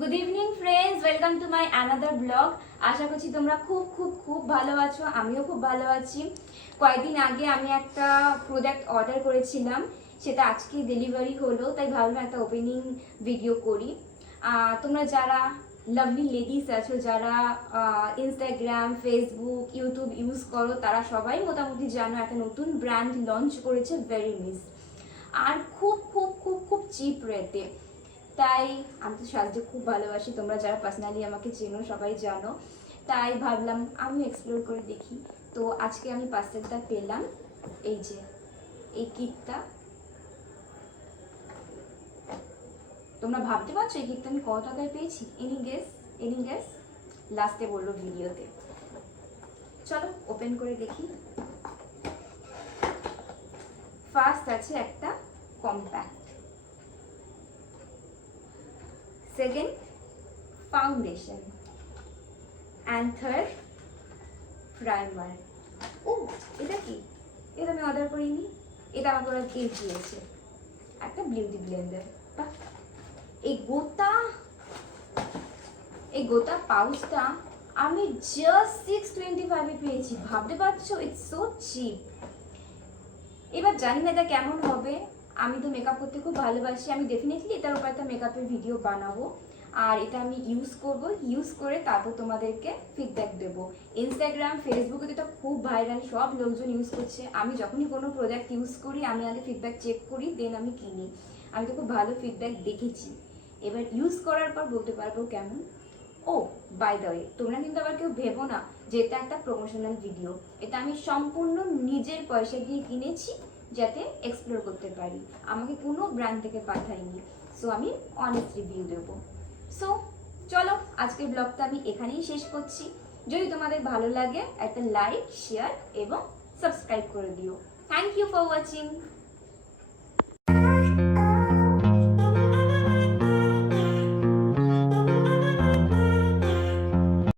Good evening friends, welcome to my another blog. আশা করছি তোমরা খুব খুব খুব ভালো আছো, আমিও খুব ভালো আছি। কয়েকদিন আগে আমি একটা প্রোডাক্ট অর্ডার করেছিলাম, সেটা আজকে ডেলিভারি হলো, তাই ভাবলাম একটা ওপেনিং ভিডিও করি। তোমরা যারা লাভলি লেডিস আছো, যারা ইনস্টাগ্রাম, ফেসবুক, ইউটিউব ইউজ করো, তারা সবাই মোটামুটি জানো একটা নতুন ব্র্যান্ড লঞ্চ করেছে ভেরিমিস, আর খুব খুব খুব খুব চিপ রেটে। তাই আমি তো সাজতে খুব ভালোবাসি, তোমরা যারা পার্সোনালি আমাকে চেনো সবাই জানো। তাই ভাবলাম আমি এক্সপ্লোর করে দেখি। তো আজকে আমি পার্সেলটা পেলাম, এই যে এই কিটটা। তোমরা ভাবতে পারছো এই কিটটা আমি কত টাকায় পেয়েছি? Any guess? লাস্টে বললো ভিডিওতে। চলো ওপেন করে দেখি। ফার্স্ট আছে একটা compact, second foundation, and third primer. ও এটা কি? এটা আমি অর্ডার করিনি, এটা আমাকে ওরা গিফট দিয়েছে, একটা বিউটি ব্লেন্ডার। বাহ, এই গোটা পাউচটা আমি জাস্ট 625 পেয়েছি। ভাবতে পারছো, ইটস সো চিপ। এবার জানি না এটা কেমন হবে, আমি তো মেকআপ করতে খুব ভালোবাসি, আমি ডেফিনেটলি এটার উপর একটা মেকআপের ভিডিও বানাবো, আর এটা আমি ইউজ করে তারপর তোমাদেরকে ফিডব্যাক দেবো। ইনস্টাগ্রাম, ফেসবুকে তো এটা খুব ভাইরাল, সব লোকজন ইউজ করছে। আমি যখনই কোনো প্রোডাক্ট ইউজ করি আমি আগে ফিডব্যাক চেক করি, দেন আমি কিনি। আমি তো খুব ভালো ফিডব্যাক দেখেছি, এবার ইউজ করার পর বলতে পারবো কেমন। ও বাই দ্য ওয়ে, তোমরা কিন্তু আবার কেউ ভেবো না যে এটা একটা প্রমোশনাল ভিডিও। এটা আমি সম্পূর্ণ নিজের পয়সা দিয়ে কিনেছি, যাতে এক্সপ্লোর করতে পারি। আমাকে কোনো ব্র্যান্ড থেকে পাঠায়নি, সো আমি অনেস্ট রিভিউ দেবো। সো চলো আজকের ব্লগটা আমি এখানেই শেষ করছি। যদি তোমাদের ভালো লাগে একটা লাইক, শেয়ার এবং সাবস্ক্রাইব করে দিও। Thank you for watching.